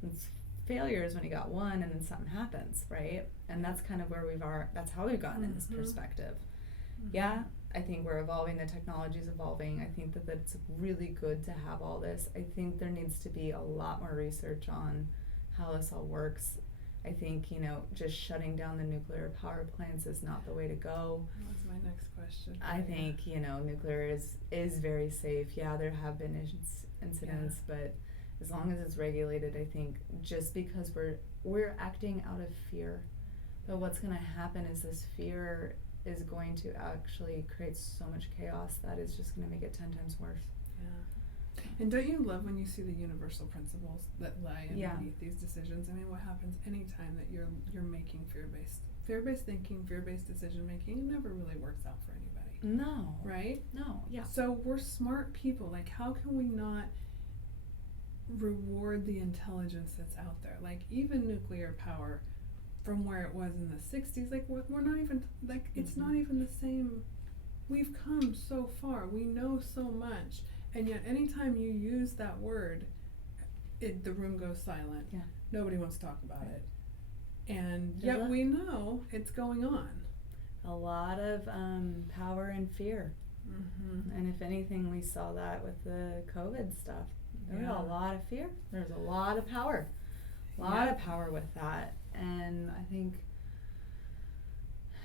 It's failures when you got one and then something happens, right? And that's kind of where that's how we've gotten in this perspective. Yeah. I think we're evolving, the technology's evolving. I think that it's really good to have all this. I think there needs to be a lot more research on how this all works. I think, you know, just shutting down the nuclear power plants is not the way to go. That was my next question. I think, you know, nuclear is very safe. Yeah, there have been incidents, but as long as it's regulated, I think just because we're acting out of fear. But what's going to happen is this fear is going to actually create so much chaos that is just going to make it 10 times worse. Yeah. And don't you love when you see the universal principles that lie underneath these decisions? I mean, what happens anytime that you're making fear-based thinking, fear-based decision making? It never really works out for anybody. No. Right? No. Yeah. So we're smart people. Like, how can we not reward the intelligence that's out there? Like, even nuclear power, from where it was in the 60s, like we're not even, like, it's not even the same. We've come so far, we know so much, and yet anytime you use that word, the room goes silent. Yeah. Nobody wants to talk about it. And yet we know it's going on. A lot of power and fear. And if anything, we saw that with the COVID stuff. There was a lot of fear. There's a lot of power. A lot of power with that. And I think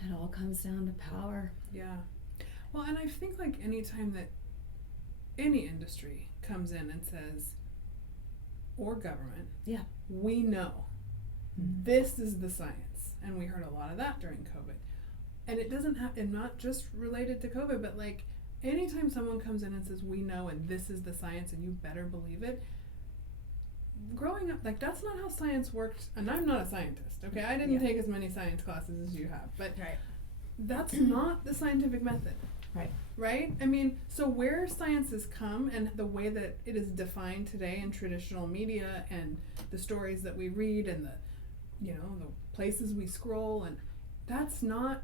it all comes down to power. Yeah. Well, and I think like anytime that any industry comes in and says, or government, we know this is the science. And we heard a lot of that during COVID. And it doesn't have, and not just related to COVID, but like anytime someone comes in and says, we know and this is the science and you better believe it, growing up, like, that's not how science worked, and I'm not a scientist, okay? I didn't take as many science classes as you have, but that's not the scientific method. Right? I mean, so where science has come and the way that it is defined today in traditional media and the stories that we read and the, you know, the places we scroll, and that's not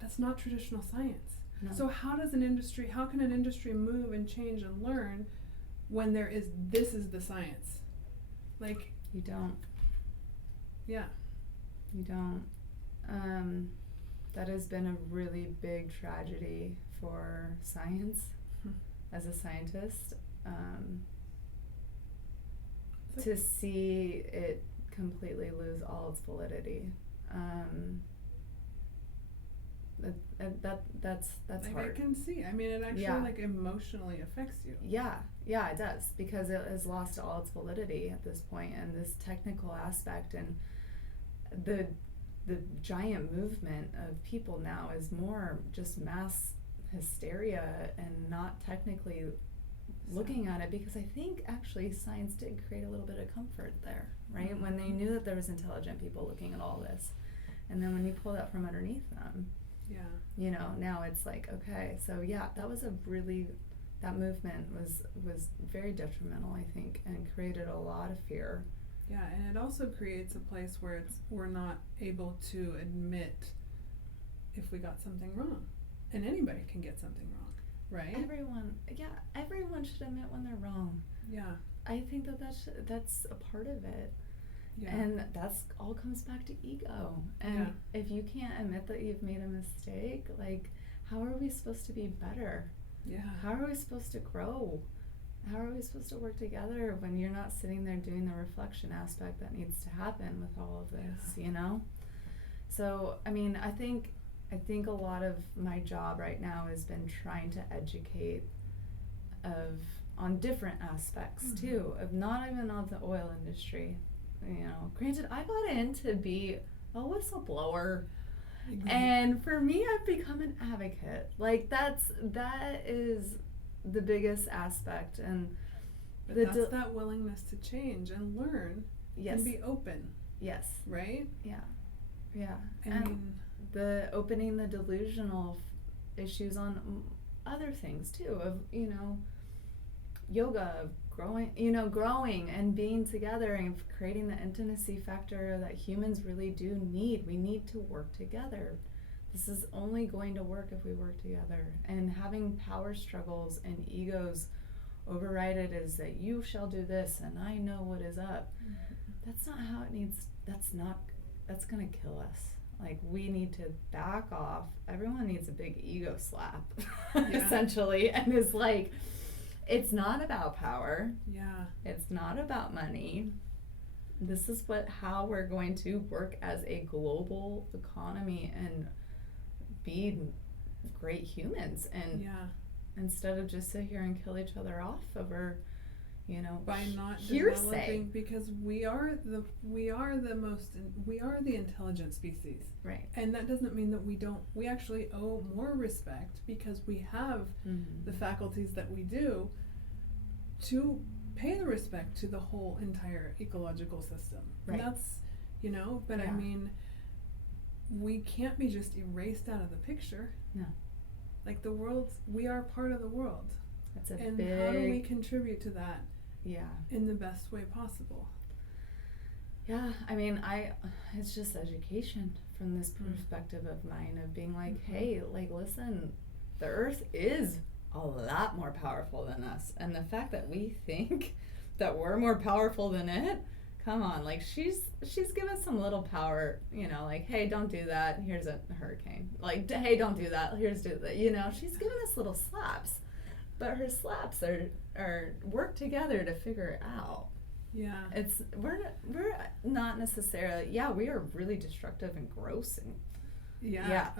that's not traditional science. No. So how can an industry move and change and learn when this is the science? Like, you don't. Yeah. You don't. That has been a really big tragedy for science as a scientist. To see it completely lose all its validity. That's like, hard. I can see. I mean, it actually like emotionally affects you. Yeah, it does, because it has lost all its validity at this point, and this technical aspect and the giant movement of people now is more just mass hysteria and not technically looking at it, because I think actually science did create a little bit of comfort there, right? When they knew that there was intelligent people looking at all this, and then when you pull that from underneath them, you know, now it's like, okay, so that was that movement was very detrimental, I think, and created a lot of fear. Yeah, and it also creates a place where we're not able to admit if we got something wrong, and anybody can get something wrong. Right? Everyone should admit when they're wrong. Yeah. I think that's a part of it. Yeah. And that's all comes back to ego. And if you can't admit that you've made a mistake, like, how are we supposed to be better? Yeah. How are we supposed to grow? How are we supposed to work together when you're not sitting there doing the reflection aspect that needs to happen with all of this, you know? So, I mean, I think a lot of my job right now has been trying to educate on different aspects too, of not even of the oil industry. You know, granted, I got in to be a whistleblower, and for me, I've become an advocate. Like, that is the biggest aspect, and that's that willingness to change and learn and be open. Yes. Right? Yeah. And the opening the delusional issues on other things too, of, you know, yoga, of growing and being together and creating the intimacy factor that humans really do need. We need to work together. This is only going to work if we work together. And having power struggles and egos override it as that you shall do this and I know what is up. That's not how it needs. That's gonna kill us. Like, we need to back off. Everyone needs a big ego slap, essentially. And it's like, it's not about power. Yeah. It's not about money. This is how we're going to work as a global economy and be great humans. And instead of just sit here and kill each other off over, you know, by not hearsay. Developing, because we are the intelligent species, right? And that doesn't mean that we actually owe more respect, because we have the faculties that we do to pay the respect to the whole entire ecological system. Right. And that's, you know, but I mean, we can't be just erased out of the picture. No. Like, we are part of the world. That's a and big... how do we contribute to that? Yeah. In the best way possible. Yeah, I mean, it's just education from this perspective of mine, of being like, hey, like, listen, the earth is a lot more powerful than us. And the fact that we think that we're more powerful than it, come on, like, she's given some little power, you know, like, hey, don't do that, here's a hurricane. Like, hey, don't do that, do that, you know, she's given us little slaps. But her slaps are work together to figure it out. Yeah. We're not necessarily, we are really destructive and gross and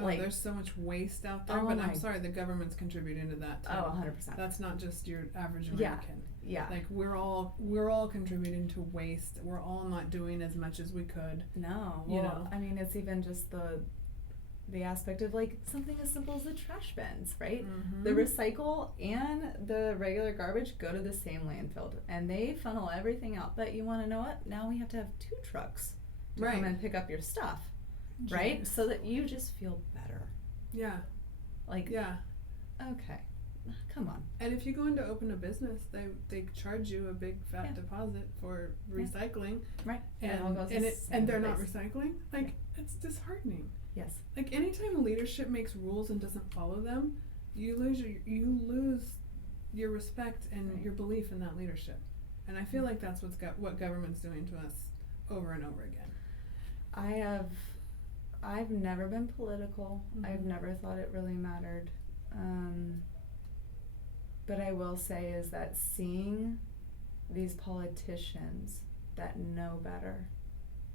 like, there's so much waste out there, but I'm sorry, the government's contributing to that too. 100%. That's not just your average American. Yeah. Like, we're all contributing to waste. We're all not doing as much as we could. No. Well, you know? I mean, it's even just the aspect of, like, something as simple as the trash bins, right? The recycle and the regular garbage go to the same landfill, and they funnel everything out. But you want to know what? Now we have to have 2 trucks to come and pick up your stuff, right? So that you just feel better. Yeah. Like, okay, come on. And if you go in to open a business, they charge you a big fat deposit for recycling. Right. And they're not recycling. Like, it's disheartening. Yes. Like, anytime leadership makes rules and doesn't follow them, you lose your respect and your belief in that leadership. And I feel like that's what government's doing to us over and over again. I've never been political. I've never thought it really mattered. But I will say is that seeing these politicians that know better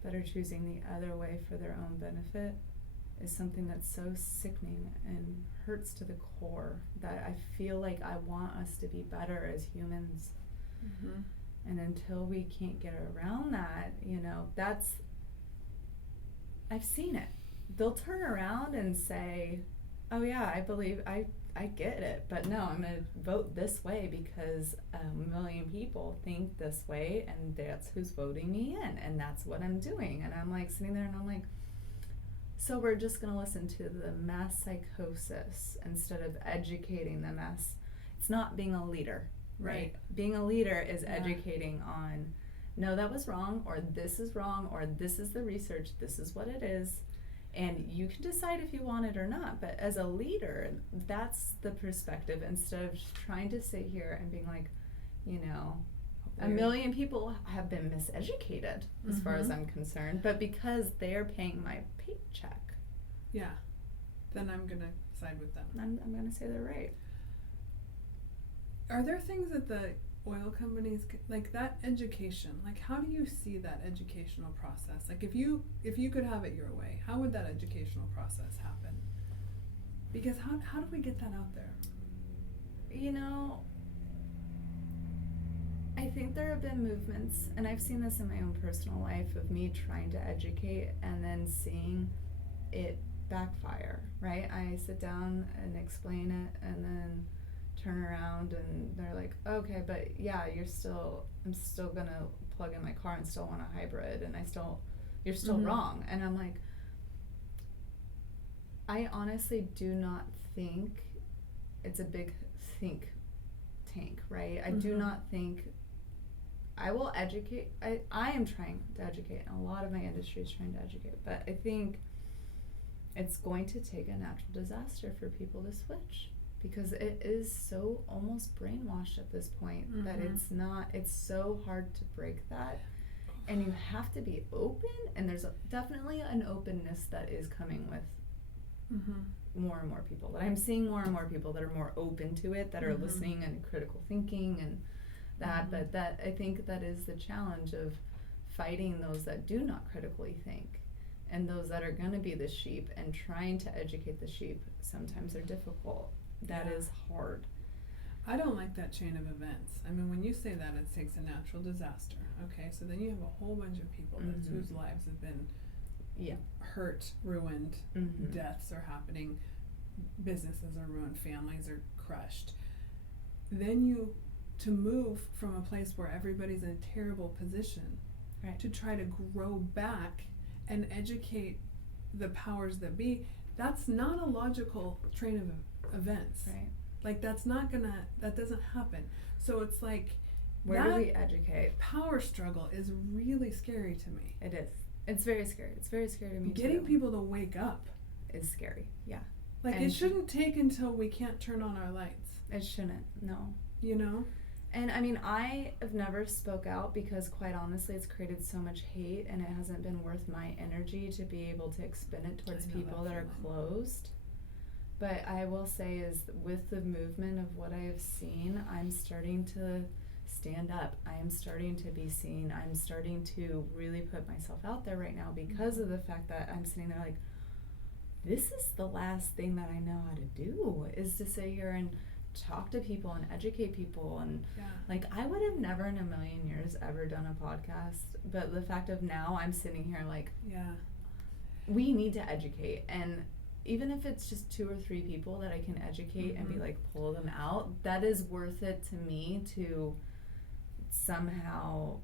that are choosing the other way for their own benefit is something that's so sickening and hurts to the core that I feel like I want us to be better as humans. Mm-hmm. And until we can't get around that, you know, I've seen it. They'll turn around and say, oh yeah, I believe, I get it, but no, I'm going to vote this way because 1 million people think this way and that's who's voting me in and that's what I'm doing. And I'm like sitting there and I'm like, so we're just going to listen to the mass psychosis instead of educating the mass. It's not being a leader, right? Being a leader is educating on, no, that was wrong, or this is wrong, or this is the research, this is what it is. And you can decide if you want it or not. But as a leader, that's the perspective instead of just trying to sit here and being like, you know, 1 million people have been miseducated as far as I'm concerned. But because they're paying my paycheck. Yeah. Then I'm going to side with them. I'm going to say they're right. Are there things that the oil companies, like that education, like how do you see that educational process? Like if you could have it your way, how would that educational process happen? Because how do we get that out there? You know, I think there have been movements, and I've seen this in my own personal life of me trying to educate and then seeing it backfire, right? I sit down and explain it and then turn around and they're like, okay, but yeah, I'm still gonna plug in my car and still want a hybrid, and you're still wrong. And I'm like, I honestly do not think it's a big think tank, right? I do not think I will educate. I am trying to educate, and a lot of my industry is trying to educate, but I think it's going to take a natural disaster for people to switch. Because it is so almost brainwashed at this point that it's so hard to break that. And you have to be open, and there's definitely an openness that is coming with more and more people. That I'm seeing more and more people that are more open to it, that are listening and critical thinking and that. But that, I think that is the challenge of fighting those that do not critically think. And those that are going to be the sheep and trying to educate the sheep, sometimes they're difficult. That is hard. I don't like that chain of events. I mean, when you say that, it takes a natural disaster. Okay, so then you have a whole bunch of people whose lives have been hurt, ruined, deaths are happening, businesses are ruined, families are crushed. Then to move from a place where everybody's in a terrible position to try to grow back and educate the powers that be, that's not a logical train of events. Right. Like that doesn't happen. So it's like, where do we educate? Power struggle is really scary to me. It is. It's very scary. It's very scary to me Getting people to wake up is scary. Yeah. Like it shouldn't take until we can't turn on our lights. It shouldn't. No. You know? And I mean, I have never spoke out because quite honestly, it's created so much hate and it hasn't been worth my energy to be able to expend it towards people that are closed. But I will say is with the movement of what I have seen, I'm starting to stand up. I am starting to be seen. I'm starting to really put myself out there right now because of the fact that I'm sitting there like, this is the last thing that I know how to do, is to sit here and talk to people and educate people. And like, I would have never in a million years ever done a podcast. But the fact of now I'm sitting here like, we need to educate. And even if it's just 2 or 3 people that I can educate and be like, pull them out, that is worth it to me to somehow,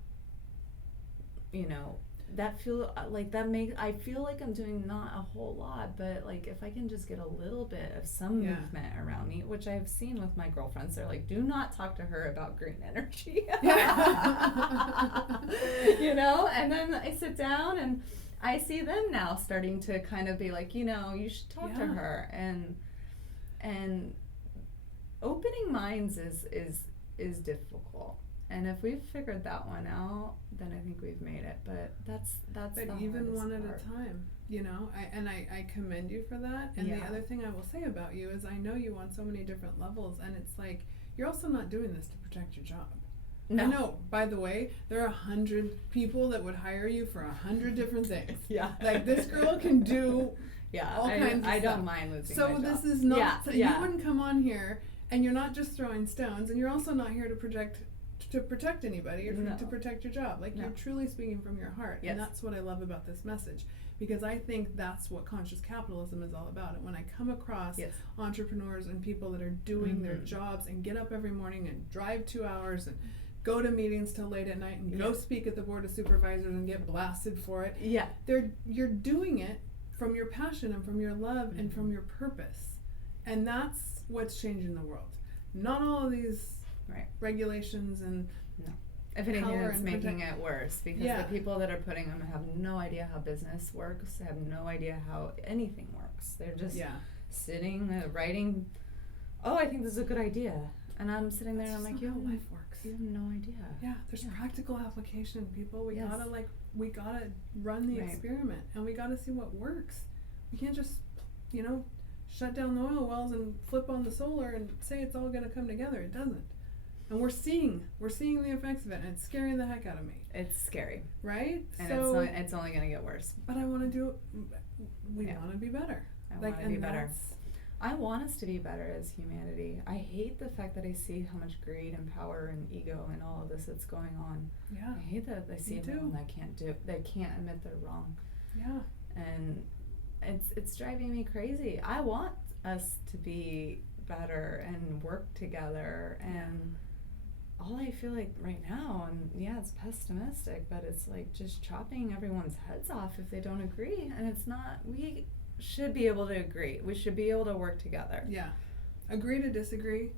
you know, that feel like that makes, I feel like I'm doing not a whole lot, but like if I can just get a little bit of some movement around me, which I've seen with my girlfriends, they're like, do not talk to her about green energy. You know, and then I sit down and I see them now starting to kind of be like, you know, you should talk to her, and opening minds is difficult. And if we've figured that one out, then I think we've made it. But that's but the even one part. At a time, you know. I commend you for that. And the other thing I will say about you is I know you on so many different levels, and it's like you're also not doing this to protect your job. I know, by the way, there are 100 people that would hire you for 100 different things. Yeah. Like, this girl can do all kinds of I stuff. don't mind losing so my job. This is not, you wouldn't come on here and you're not just throwing stones, and you're also not here to protect anybody or to protect your job. Like, you're truly speaking from your heart. Yes. And that's what I love about this message, because I think that's what conscious capitalism is all about. And when I come across entrepreneurs and people that are doing their jobs and get up every morning and drive 2 hours and go to meetings till late at night and go speak at the board of supervisors and get blasted for it. Yeah. You're doing it from your passion and from your love and from your purpose. And that's what's changing the world. Not all of these regulations and if anything, it's making it worse, because the people that are putting them have no idea how business works, have no idea how anything works. They're just sitting, writing, I think this is a good idea. And I'm sitting there and I'm like, life works. You have no idea. Yeah, there's practical application, people. We gotta run the experiment, and we gotta see what works. We can't just, shut down the oil wells and flip on the solar and say it's all gonna come together. It doesn't. And we're seeing the effects of it, and it's scaring the heck out of me. It's scary. Right? And it's only gonna get worse. But I wanna do we wanna be better. I wanna be better. I want us to be better as humanity. I hate the fact that I see how much greed and power and ego and all of this that's going on. Yeah. I hate that I see everyone that can't admit they're wrong. Yeah. And it's driving me crazy. I want us to be better and work together, and all I feel like right now, and it's pessimistic, but it's like just chopping everyone's heads off if they don't agree, and it's not. We should be able to agree. We should be able to work together. Yeah. Agree to disagree.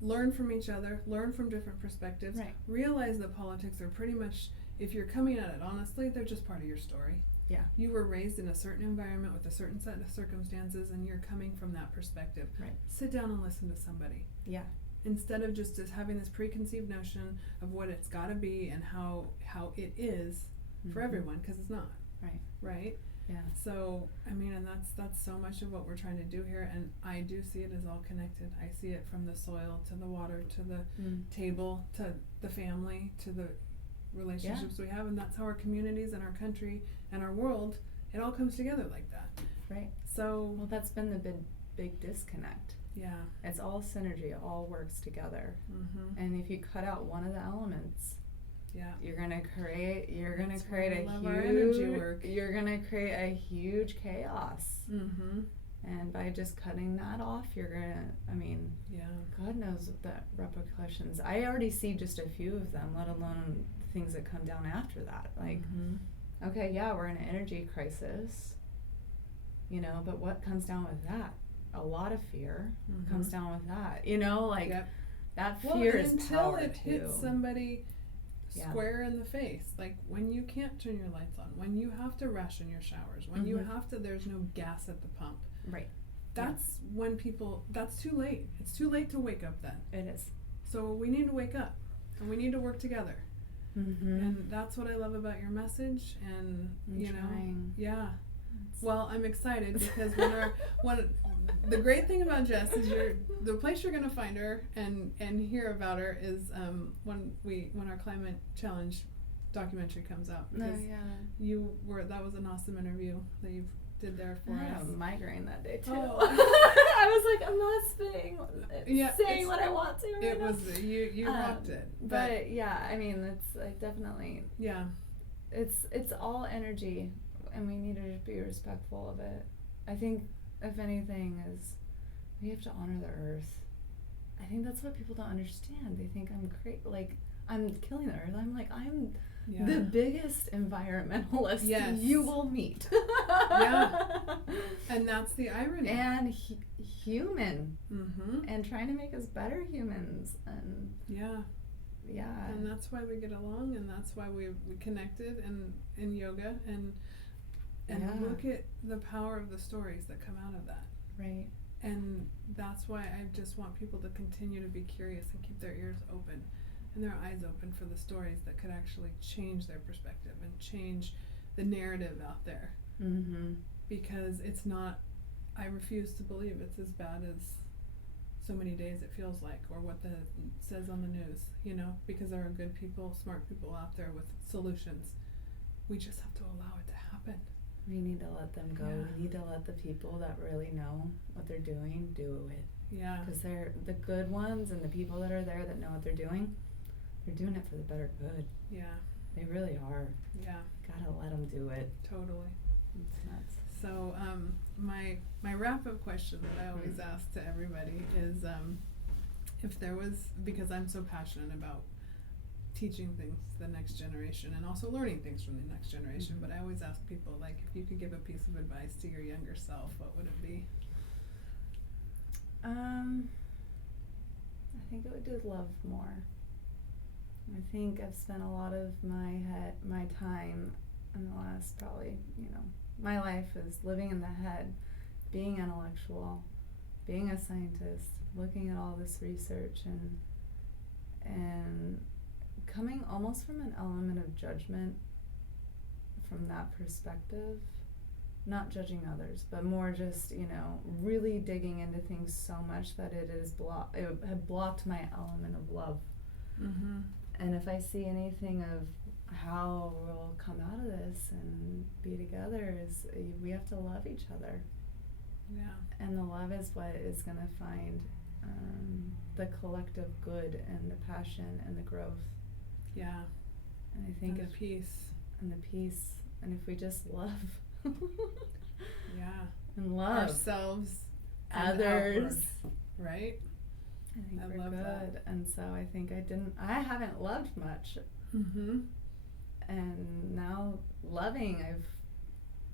Learn from each other. Learn from different perspectives. Right. Realize that politics are pretty much, if you're coming at it honestly, they're just part of your story. Yeah. You were raised in a certain environment with a certain set of circumstances, and you're coming from that perspective. Right. Sit down and listen to somebody. Yeah. Instead of just having this preconceived notion of what it's got to be and how it is for everyone, because it's not. Right. Right? Yeah. So, I mean, and that's so much of what we're trying to do here, and I do see it as all connected. I see it from the soil to the water to the table to the family to the relationships we have, and that's how our communities and our country and our world, it all comes together like that. Right. So, well, that's been the big disconnect. Yeah. It's all synergy. It all works together. Mm-hmm. And if you cut out one of the elements, you're gonna create a huge chaos. Mm-hmm. And by just cutting that off, you're gonna, God knows the repercussions. I already see just a few of them, let alone things that come down after that. Like, okay, we're in an energy crisis, but what comes down with that? A lot of fear comes down with that, that fear is power until it too. hits somebody square in the face, like when you can't turn your lights on, when you have to ration your showers, when you have to, there's no gas at the pump. Right. That's when that's too late. It's too late to wake up then. It is. So we need to wake up, and we need to work together. And that's what I love about your message, and trying. Well, I'm excited because the great thing about Jess is the place you're gonna find her and hear about her is when our climate challenge documentary comes out. Because that was an awesome interview that you did there for us. I had a migraine that day too. Oh. I was like, I'm not saying what I want to. It was you rocked it. But it's like definitely. Yeah. It's all energy, and we need to be respectful of it. I think, if anything, is we have to honor the earth. I think that's what people don't understand. They think I'm I'm killing the earth. I'm like, I'm the biggest environmentalist you will meet. And that's the irony. And human. And trying to make us better humans. And and that's why we get along, and that's why we connected in yoga, and look at the power of the stories that come out of that. Right. And that's why I just want people to continue to be curious and keep their ears open and their eyes open for the stories that could actually change their perspective and change the narrative out there. Because it's not, I refuse to believe it's as bad as so many days it feels like, or what the says on the news, you know, because there are good people, smart people out there with solutions. We just have to allow it to happen. We need to let them go. Yeah. We need to let the people that really know what they're doing do it. Yeah. Because they're the good ones, and the people that are there that know what they're doing it for the better good. Yeah. They really are. Yeah. Gotta let them do it. Totally. It's nuts. So my wrap-up question that I always ask to everybody is if there was, because I'm so passionate about teaching things to the next generation and also learning things from the next generation, but I always ask people, like, if you could give a piece of advice to your younger self, what would it be? I think it would do love more. I think I've spent a lot of my time in the last probably, my life is living in the head, being intellectual, being a scientist, looking at all this research and coming almost from an element of judgment from that perspective, not judging others, but more just, really digging into things so much that it had blocked my element of love. Mm-hmm. And if I see anything of how we'll come out of this and be together, is we have to love each other. Yeah. And the love is what is going to find the collective good and the passion and the growth. Yeah. And I think the peace. And the peace. And if we just love. Yeah. And love ourselves, others, right? I think I we're love good. that. And so I think I haven't loved much. Mm-hmm. And now loving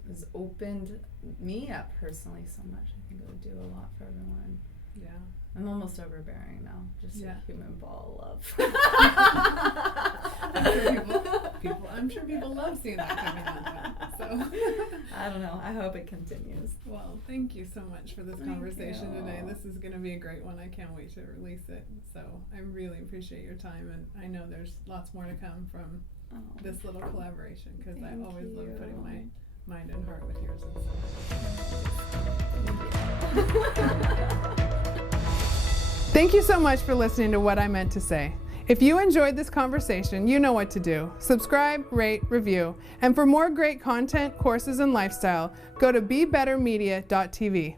has opened me up personally so much. I think it would do a lot for everyone. Yeah. I'm almost overbearing now. Just a human ball of love. I'm sure people love seeing that coming out. So I don't know. I hope it continues. Well, thank you so much for this conversation today. This is going to be a great one. I can't wait to release it. So I really appreciate your time, and I know there's lots more to come from this little collaboration, because I always love putting my mind and heart with yours. Thank you so much for listening to What I Meant to Say. If you enjoyed this conversation, you know what to do. Subscribe, rate, review. And for more great content, courses, and lifestyle, go to BeBetterMedia.tv.